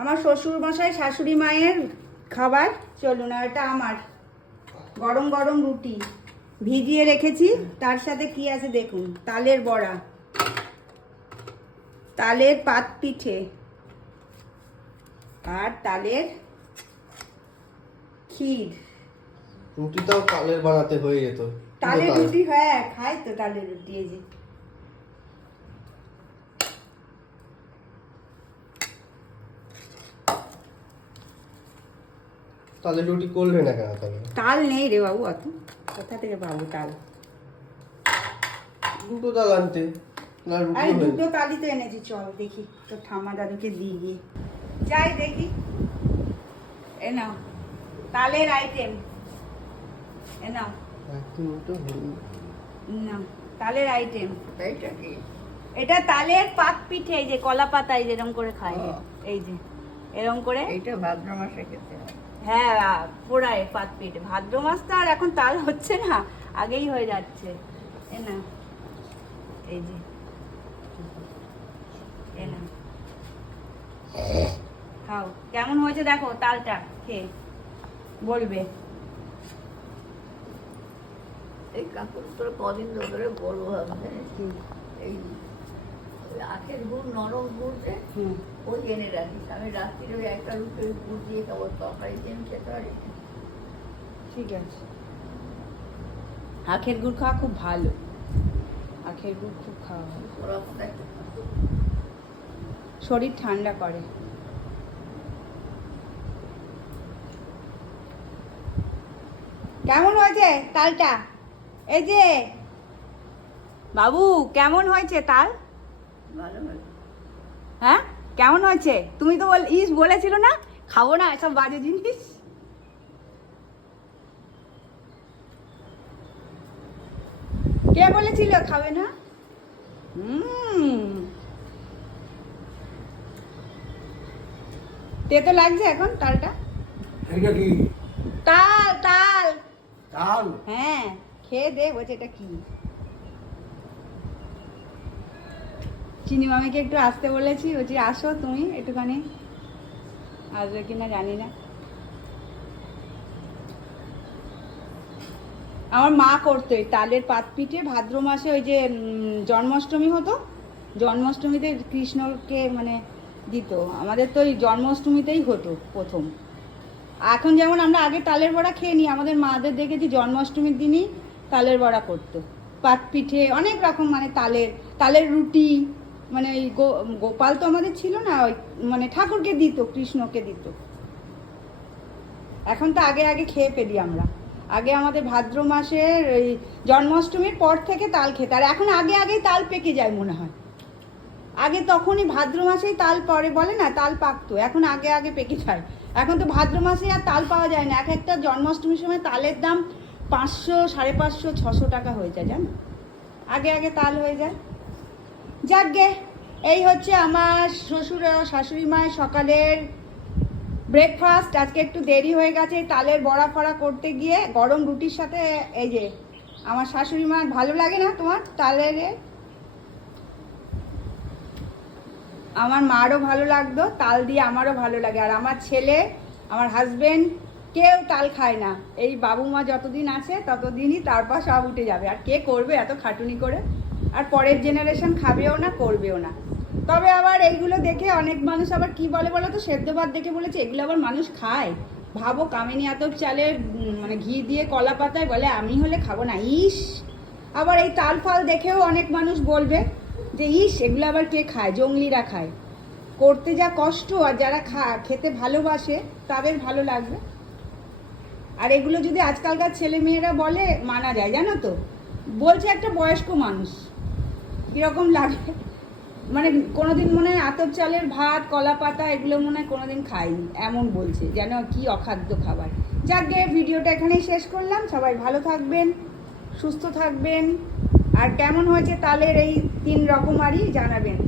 আমার শ্বশুর মশাই শাশুড়ি মায়ের খাবার। চলুন, এটা আমার গরম গরম রুটি ভিজিয়ে রেখেছি। তার সাথে কি আছে দেখুন, তালের বড়া, তালের পাত পিঠে আর তালের ক্ষীর। রুটিটাও তালের বানাতে হয়ে যেত। তালের রুটি, হ্যাঁ খাই তো তালের রুটি। এই যে তালের রুটি করলে না কেন তাহলে? তাল নেই রে বাবু, অত কোথা থেকে পাবো তাল? দুটো তাল আনতে। আরে দুটো তালই তো এনেছি। চল দেখি তো ঠাম্মা দাদুকে দিয়ে গিয়ে যাই দেখি। এ নাও তালের আইটেম, এ নাও নাও তালের আইটেম। এটা তালের পাক পিঠে, এই যে কলা পাতায় যেরকম করে খায়, এই যে এরকম করে। এইটা ভাদ্র মাসে খেতে হয়। হ্যাঁ পোড়ায় পাত পিঠে। ভাদ্র মাস তো আর এখন তাল হচ্ছে না, আগেই হয়ে যাচ্ছে। এ না, এই যে এ না, খাও কেমন হয়েছে দেখো তালটা, খেয়ে বলবে। এই কাকুর তোর কদিন ধরে বলবো ভাবছে এই আখের গুড়, নরম গুড় যে ওই এনে রাখিস। আমি রাত্রিরে ওই একটা রুটি গুড় দিয়ে খাবো, তরকারি দিয়ে খেতে পারি। ঠিক আছে, আখের গুড় খাওয়া খুব ভালো, আখের গুড় খুব খাওয়া ভালো, শরীর ঠান্ডা করে। কেমন হয়েছে তালটা? এই যে বাবু, কেমন হয়েছে তাল? ভালো হয়েছে। হ্যাঁ কেমন হয়েছে? তুমি তো বলেছিল না খাবো না এসব বাজে জিনিস। কে বলেছিল খাবে না? তেতো লাগছে এখন তালটা? এটা কি? তাল তাল তাল? হ্যাঁ খেয়ে দে, বলছে এটা কি। চিনি মামিকে একটু আসতে বলেছি, বলছি আসো তুমি একটুখানি, আসবে কিনা জানি না। আমার মা করতো এই তালের পাত পিঠে ভাদ্র মাসে, ওই যে জন্মাষ্টমী হতো, জন্মাষ্টমীতে কৃষ্ণকে মানে দিত। আমাদের তো ওই জন্মাষ্টমীতেই হতো প্রথম। এখন যেমন আমরা আগে তালের বড়া খেয়ে নিই, আমাদের মাদের দেখেছি জন্মাষ্টমীর দিনই তালের বড়া করতো, পাত পিঠে অনেক রকম, মানে তালের রুটি। মানে ওই গোপাল তো আমাদের ছিল না, ওই মানে ঠাকুরকে দিত, কৃষ্ণকে দিত। এখন তো আগে আগে খেয়ে ফেলি আমরা। আগে আমাদের ভাদ্র মাসের ওই জন্মাষ্টমীর পর থেকে তাল খেতে, আর এখন আগে আগেই তাল পেকে যায় মনে হয়। আগে তখনই ভাদ্র মাসেই তাল পরে বলে না, তাল পাকতো, এখন আগে আগে পেকে যায়। এখন তো ভাদ্র মাসে আর তাল পাওয়া যায় না। এক একটা জন্মাষ্টমীর সময় তালের দাম 500, 550, 600 টাকা হয়ে যায়, জানো? আগে আগে তাল হয়ে যায়। যাকগে, এই হচ্ছে আমার শ্বশুর শাশুড়ি মায়ের সকালের ব্রেকফাস্ট। আজকে একটু দেরি হয়ে গেছে তালের বড়া ফড়া করতে গিয়ে, গরম রুটির সাথে। এই যে আমার শাশুড়ি মা, ভালো লাগে না তোমার তালের? আমার মারও ভালো লাগতো তাল দিয়ে, আমারও ভালো লাগে। আর আমার ছেলে, আমার হাজবেন্ড, কেউ তাল খায় না। এই বাবু মা যতদিন আছে ততদিনই, তারপর সব উঠে যাবে। আর কে করবে এত খাটুনি করে? আর পরের জেনারেশন খাবেও না, করবেও না। তবে আবার এইগুলো দেখে অনেক মানুষ আবার কি বলে বলো তো, সেদ্ধ ভাত দেখে বলেছে এগুলো আবার মানুষ খায়। ভাবো, কামিনী আতপ চালের মানে ঘি দিয়ে কলা পাতায়, বলে আমি হলে খাবো না। ইস, আবার এই তাল ফাল দেখেও অনেক মানুষ বলবে যে ইস এগুলো আবার কে খায়? জঙ্গলিরা খায়। করতে যা কষ্ট, আর যারা খেতে ভালোবাসে তাদের ভালো লাগবে। আর এগুলো যদি আজকালকার ছেলে মেয়েরা বলে, মানা যায়, জানো তো? বলছে একটা বয়স্ক মানুষ, কীরকম লাগে? মানে কোনোদিন মনে হয় আতপ চালের ভাত, কলা পাতা এগুলো মনে হয় কোনোদিন খাইনি, এমন বলছে, যেন কি অখাদ্য খাবার। যাকগে, ভিডিওটা এখানেই শেষ করলাম। সবাই ভালো থাকবেন, সুস্থ থাকবেন। আর কেমন হয়েছে তালের এই 3 রকমারই জানাবেন।